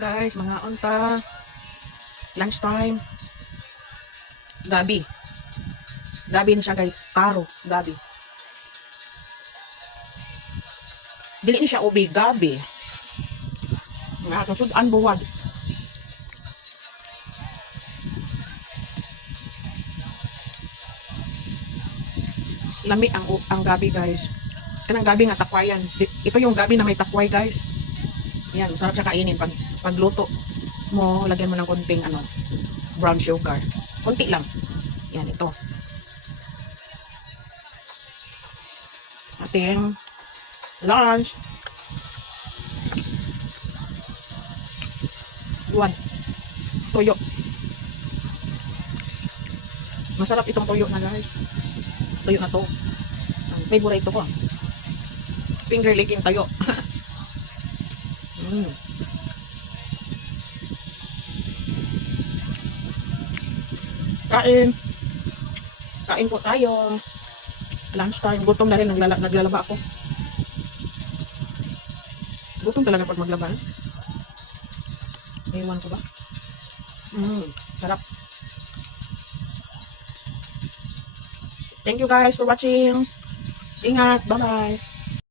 Guys, mga unta. Lunchtime. Gabi. Gabi na siya guys. Taro. Gabi. Dili ni siya ubi. Gabi. Nga atong sudan buwad. Lami ang gabi guys. Kanang gabi nga takwayan. Ito yung gabi na may takway guys. Yan, masarap siya kainin pagluto mo, lagyan mo ng konting brown sugar. Konti lang. Yan, ito. Ating lunch. One. Toyo. Masarap itong toyo na guys. Toyo na to. Ang favorite ko. Finger licking toyo. Kain po tayo. Lunchtime. Gutom na rin. Naglalaba ako. Gutom talaga pag maglaba. Ewan ko ba? Sarap. Thank you guys for watching. Ingat. Bye-bye.